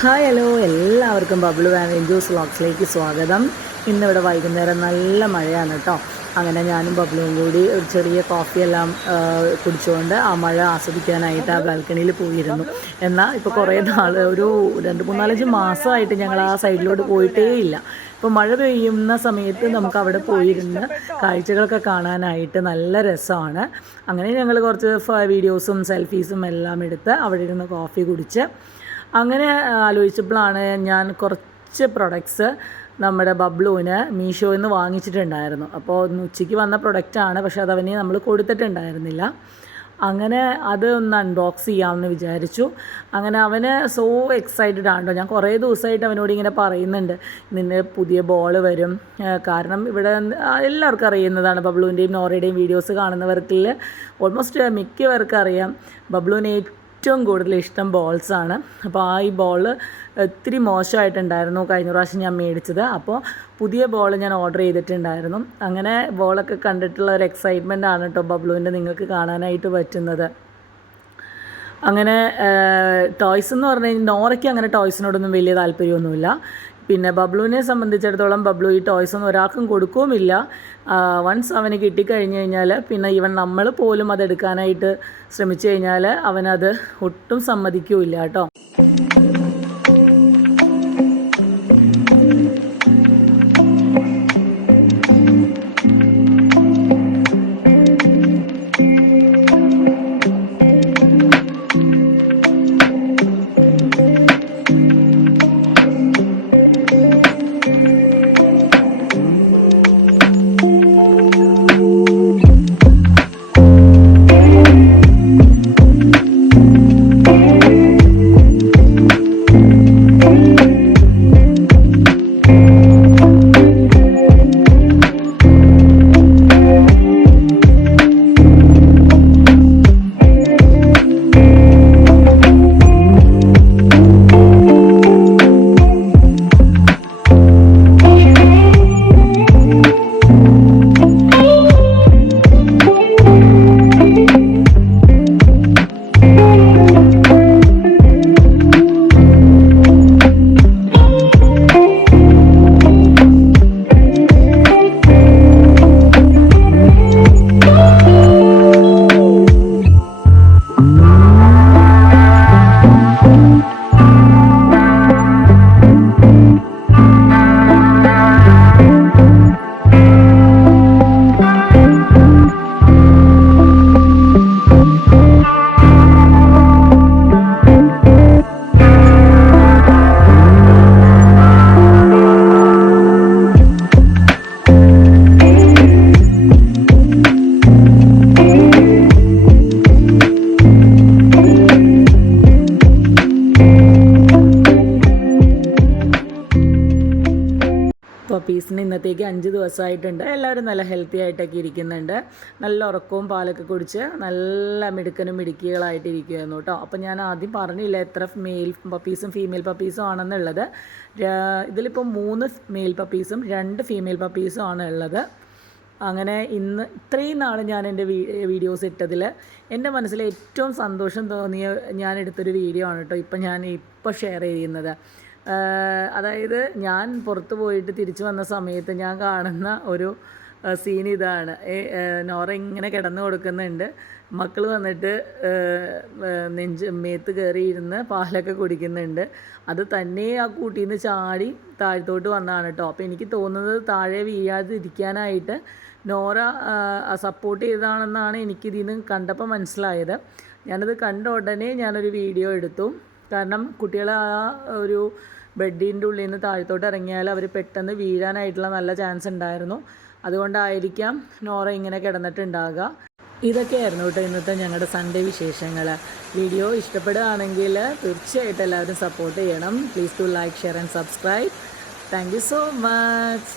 Hi hello എല്ലാവർക്കും Bablu and എൻജോസ് വ്ളോഗ്സിലേക്ക് സ്വാഗതം. ഇന്നിവിടെ വൈകുന്നേരം നല്ല മഴയാണ് കേട്ടോ. അങ്ങനെ ഞാനും ബബ്ലുവും കൂടി ഒരു ചെറിയ കോഫിയെല്ലാം കുടിച്ചുകൊണ്ട് ആ മഴ ആസ്വദിക്കാനായിട്ട് ആ ബാൽക്കണിയിൽ പോയിരുന്നു. എന്നാൽ ഇപ്പോൾ കുറേ ഒരു 2-3-4 മാസമായിട്ട് ഞങ്ങൾ ആ സൈഡിലോട്ട് പോയിട്ടേ ഇല്ല. ഇപ്പോൾ മഴ പെയ്യുന്ന സമയത്ത് നമുക്ക് അവിടെ പോയിരുന്ന് കാഴ്ചകളൊക്കെ കാണാനായിട്ട് നല്ല രസമാണ്. അങ്ങനെ ഞങ്ങൾ കുറച്ച് വീഡിയോസും സെൽഫീസും എല്ലാം എടുത്ത് അവിടെ ഇരുന്ന് കോഫി കുടിച്ച് അങ്ങനെ ആലോചിച്ചപ്പോഴാണ് ഞാൻ കുറച്ച് പ്രൊഡക്ട്സ് നമ്മുടെ ബബ്ലുവിന് മീഷോയിൽ നിന്ന് വാങ്ങിച്ചിട്ടുണ്ടായിരുന്നു. അപ്പോൾ ഉച്ചയ്ക്ക് വന്ന പ്രൊഡക്റ്റാണ്, പക്ഷേ അതവന് നമ്മൾ കൊടുത്തിട്ടുണ്ടായിരുന്നില്ല. അങ്ങനെ അത് ഒന്ന് അൺബോക്സ് ചെയ്യാമെന്ന് വിചാരിച്ചു. അങ്ങനെ അവന് സോ എക്സൈറ്റഡ് ആണല്ലോ. ഞാൻ കുറേ ദിവസമായിട്ട് അവനോട് ഇങ്ങനെ പറയുന്നുണ്ട്, നിന്നെ പുതിയ ബോൾ വരും. കാരണം ഇവിടെ എല്ലാവർക്കും അറിയുന്നതാണ്, ബബ്ലുവിൻ്റെയും നോറയുടെയും വീഡിയോസ് കാണുന്നവർക്കിൽ ഓൾമോസ്റ്റ് മിക്കവർക്കും അറിയാം ബബ്ലുവിനെ ഏറ്റവും കൂടുതൽ ഇഷ്ടം ബോൾസാണ്. അപ്പോൾ ഈ ബോൾ ഒത്തിരി മോശമായിട്ടുണ്ടായിരുന്നു കഴിഞ്ഞ പ്രാവശ്യം ഞാൻ മേടിച്ചത്. അപ്പോൾ പുതിയ ബോൾ ഞാൻ ഓർഡർ ചെയ്തിട്ടുണ്ടായിരുന്നു. അങ്ങനെ ബോളൊക്കെ കണ്ടിട്ടുള്ള ഒരു എക്സൈറ്റ്മെൻ്റ് ആണ് കേട്ടോ ബബ്ലുവിൻ്റെ നിങ്ങൾക്ക് കാണാനായിട്ട് പറ്റുന്നത്. അങ്ങനെ ടോയ്സ് എന്ന് പറഞ്ഞു കഴിഞ്ഞാൽ നോറയ്ക്ക് അങ്ങനെ ടോയ്സിനോടൊന്നും വലിയ താല്പര്യമൊന്നുമില്ല. പിന്നെ ബബ്ലുവിനെ സംബന്ധിച്ചിടത്തോളം ബബ്ലു ഈ ടോയ്സൊന്നും ഒരാൾക്കും കൊടുക്കുകയുമില്ല. വൺസ് അവന് കിട്ടിക്കഴിഞ്ഞ് കഴിഞ്ഞാൽ പിന്നെ ഈവൻ നമ്മൾ പോലും അതെടുക്കാനായിട്ട് ശ്രമിച്ചു കഴിഞ്ഞാൽ അവനത് ഒട്ടും സമ്മതിക്കുകയില്ല കേട്ടോ. പപ്പീസിന് ഇന്നത്തേക്ക് 5 ദിവസമായിട്ടുണ്ട്. എല്ലാവരും നല്ല ഹെൽത്തി ആയിട്ടൊക്കെ ഇരിക്കുന്നുണ്ട്. നല്ല ഉറക്കവും പാലൊക്കെ കുടിച്ച് നല്ല മിടുക്കനും മിടുക്കികളായിട്ട് ഇരിക്കുമായിരുന്നു കേട്ടോ. അപ്പോൾ ഞാൻ ആദ്യം പറഞ്ഞില്ല എത്ര മെയിൽ പപ്പീസും ഫീമെയിൽ പപ്പീസും ആണെന്നുള്ളത്. ഇതിലിപ്പോൾ 3 മെയിൽ പപ്പീസും 2 ഫീമെയിൽ പപ്പീസും ആണ് ഉള്ളത്. അങ്ങനെ ഇന്ന് ഇത്രയും നാൾ ഞാൻ എൻ്റെ വീഡിയോസ് ഇട്ടതിൽ എൻ്റെ മനസ്സിൽ ഏറ്റവും സന്തോഷം തോന്നിയ ഞാൻ എടുത്തൊരു വീഡിയോ ആണ് കേട്ടോ ഇപ്പോൾ ഷെയർ ചെയ്യുന്നത്. അതായത് ഞാൻ പുറത്ത് പോയിട്ട് തിരിച്ചു വന്ന സമയത്ത് ഞാൻ കാണുന്ന ഒരു സീൻ ഇതാണ്. നോറ ഇങ്ങനെ കിടന്നു കൊടുക്കുന്നുണ്ട്, മക്കൾ വന്നിട്ട് മേത്ത് കയറിയിരുന്ന് പാലൊക്കെ കുടിക്കുന്നുണ്ട്. അത് തന്നെ ആ കൂട്ടിൽ നിന്ന് ചാടി താഴത്തോട്ട് വന്നതാണ് കേട്ടോ. അപ്പോൾ എനിക്ക് തോന്നുന്നത് താഴെ വീഴാതിരിക്കാനായിട്ട് നോറ സപ്പോർട്ട് ചെയ്തതാണെന്നാണ് എനിക്കിതിൽ നിന്ന് കണ്ടപ്പോൾ മനസ്സിലായത്. ഞാനത് കണ്ട ഉടനെ ഞാനൊരു വീഡിയോ എടുത്തു. കാരണം കുട്ടികൾ ആ ഒരു ബെഡിൻ്റെ ഉള്ളിൽ നിന്ന് താഴത്തോട്ട് ഇറങ്ങിയാൽ അവർ പെട്ടെന്ന് വീഴാനായിട്ടുള്ള നല്ല ചാൻസ് ഉണ്ടായിരുന്നു. അതുകൊണ്ടായിരിക്കാം നോറ ഇങ്ങനെ കിടന്നിട്ടുണ്ടാകുക. ഇതൊക്കെയായിരുന്നു കേട്ടോ ഇന്നത്തെ ഞങ്ങളുടെ സൺഡേ വിശേഷങ്ങൾ. വീഡിയോ ഇഷ്ടപ്പെടുകയാണെങ്കിൽ തീർച്ചയായിട്ടും എല്ലാവരും സപ്പോർട്ട് ചെയ്യണം. Please to like, share and subscribe. Thank you so much.